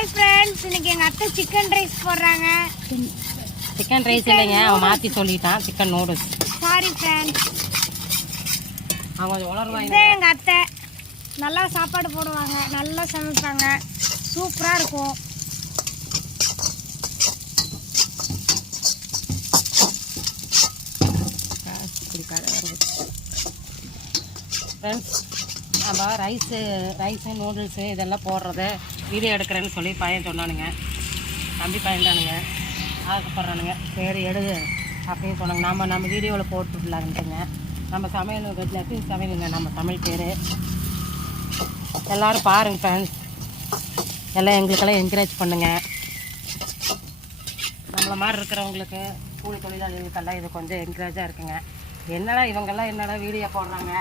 Hi friends இன்னைக்கு எங்கள் அத்தை சிக்கன் ரைஸ் போடுறாங்க. சிக்கன் ரைஸ் இல்லைங்க அவன் மாற்றி சொல்லிட்டான் சிக்கன் நூடுல்ஸ் சாரி ஃப்ரெண்ட்ஸ் அவன் கொஞ்சம் உளருவாங்க எங்கள் அத்தை. நல்லா சாப்பாடு போடுவாங்க நல்லா சமைப்பாங்க. சூப்பராக இருக்கும். ஃப்ரெண்ட்ஸ் நம்ம ரைஸு ரைஸு நூடுல்ஸு இதெல்லாம் போடுறது வீடியோ எடுக்கிறேன்னு சொல்லி பையன் சொன்னானுங்க. தம்பி பையன் தானுங்க ஆசைப்பட்றானுங்க. சரி எடு அப்படின்னு சொன்னாங்க. நம்ம நம்ம வீடியோவில் போட்டுடலான்ட்டுங்க. நம்ம சமையல் வீட்டில் சமையலுங்க? நம்ம தமிழ் பேர். எல்லோரும் பாருங்க ஃப்ரெண்ட்ஸ் எல்லாம் எங்களுக்கெல்லாம் என்கரேஜ் பண்ணுங்கள் நம்மளை மாதிரி இருக்கிறவங்களுக்கு கூலி தொழிலாளிகளுக்கெல்லாம் இது கொஞ்சம் என்கரேஜாக இருக்குங்க. என்னடா இவங்கெல்லாம் என்னடா வீடியோ போடுறாங்க?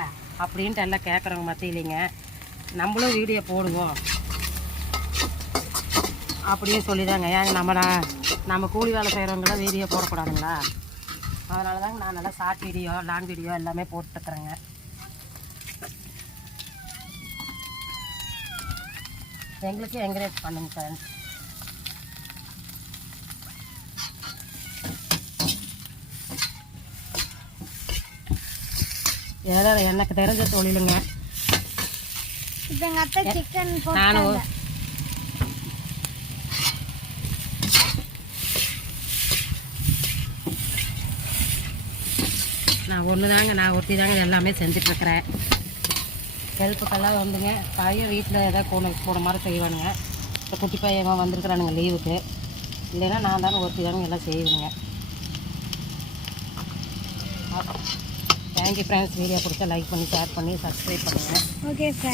அப்படின்ட்டு எல்லாம் கேட்குறவங்க மத்தியிலிங்க. நம்மளும் வீடியோ போடுவோம். அப்படின்னு சொல்லிதாங்க. ஏங்க நம்மடா நம்ம கூலி வேலை செய்கிறவங்களாம் வீடியோ போடக்கூடாதுங்களா? அதனால தாங்க நான் நல்லா ஷார்ட் வீடியோ லாங் வீடியோ எல்லாமே போட்டுருக்குறேங்க எங்களுக்கு என்கரேஜ் பண்ணுங்க சார் ஏதோ எனக்கு தெரிஞ்ச தொழிலுங்க. இப்போ எங்கள் அத்தை சிக்கன் நானும் போட்டாங்க நான் ஒன்று தாங்க நான் ஒருத்தி தாங்க எல்லாமே செஞ்சிட்ருக்கிறேன் ஹெல்ப்புக்கெல்லாம் வந்துங்க பையன் வீட்டில் ஏதாவது கூட போன மாதிரி செய்வானுங்க. இப்போ குட்டி பையன் வந்திருக்கிறானுங்க லீவுக்கு. இல்லைன்னா நான் தானே ஒருத்தி தானுங்க எல்லாம் செய்வேங்க தேங்க்யூ ஃப்ரெண்ட்ஸ் வீடியோ பிடிச்சா லைக் பண்ணி ஷேர் பண்ணி சப்ஸ்கிரைப் பண்ணுங்கள் ஓகே